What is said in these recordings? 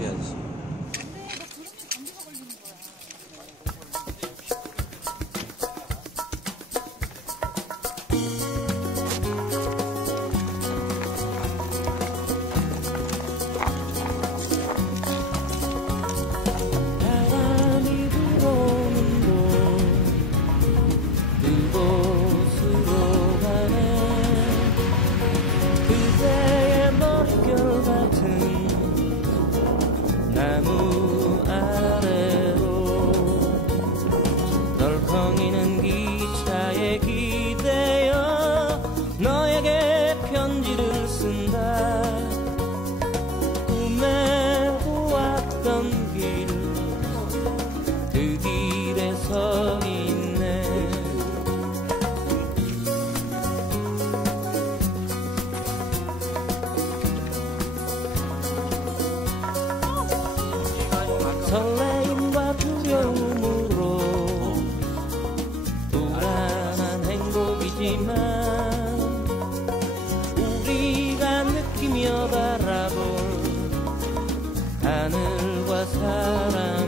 그 amour. sekarang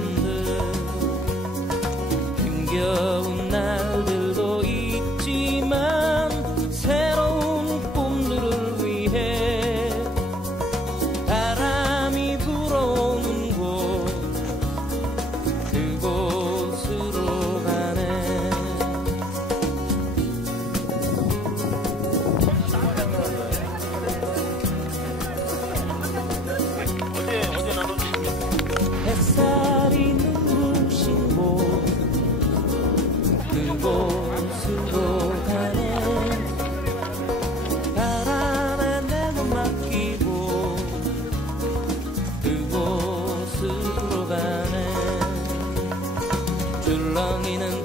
고수로 가네. 바람에 내고 맡기고 그곳으로 가네. 줄렁이는